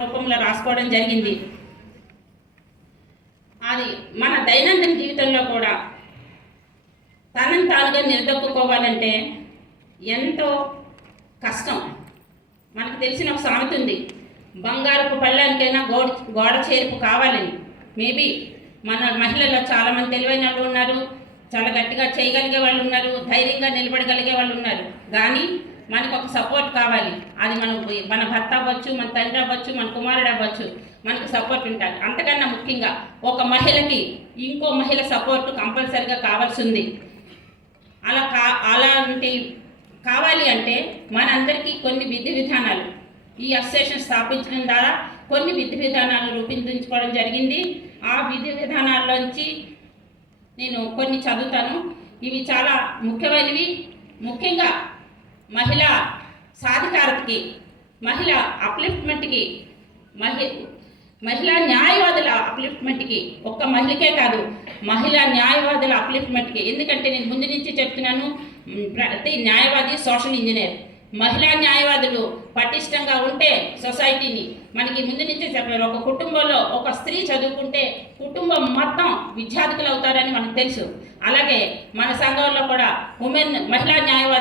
రూపంలో రాసుకోవడం జరిగింది. అది మన దైనందిన జీవితంలో కూడా తనను తానుగా నిలదొక్కుకోవాలంటే ఎంతో కష్టం. మనకు తెలిసిన ఒక సామెత ఉంది. బంగారపు పళ్ళానికైనా గోడ గోడ చేర్పు కావాలని. మేబీ మన మహిళల్లో చాలామంది తెలివైన వాళ్ళు ఉన్నారు. చాలా గట్టిగా చేయగలిగే వాళ్ళు ఉన్నారు. ధైర్యంగా నిలబడగలిగే వాళ్ళు ఉన్నారు. కానీ మనకు ఒక సపోర్ట్ కావాలి. అది మనం మన భర్త అవ్వచ్చు మన తండ్రి అవ్వచ్చు మన కుమారుడు అవ్వచ్చు మనకు సపోర్ట్ ఉండాలి అంతకన్నా ముఖ్యంగా ఒక మహిళకి ఇంకో మహిళ సపోర్ట్ కంపల్సరిగా కావాల్సి ఉంది అలా కా అలాంటి కావాలి అంటే మనందరికీ కొన్ని విధి విధానాలు. ఈ అసోసియేషన్ స్థాపించడం ద్వారా కొన్ని విధి విధానాలు రూపొందించుకోవడం జరిగింది. ఆ విధి విధానాల్లోంచి నేను కొన్ని చదువుతాను. ఇవి చాలా ముఖ్యమైనవి. ముఖ్యంగా మహిళ సాధికారతకి మహిళ అప్లిఫ్ట్మెంట్కి మహి మహిళా న్యాయవాదుల అప్లిఫ్ట్మెంట్కి ఒక్క మహిళకే కాదు మహిళా న్యాయవాదుల అప్లిఫ్ట్మెంట్కి ఎందుకంటే నేను ముందు నుంచి చెప్తున్నాను ప్రతి న్యాయవాది సోషల్ ఇంజనీర్ మహిళా న్యాయవాదులు పటిష్టంగా ఉంటే సొసైటీని మనకి ముందు నుంచే చెప్పారు ఒక కుటుంబంలో ఒక స్త్రీ చదువుకుంటే కుటుంబం మొత్తం విద్యార్థులు అవుతారని మనకు తెలుసు. అలాగే మన సంఘంలో కూడా ఉమెన్ మహిళా న్యాయవాది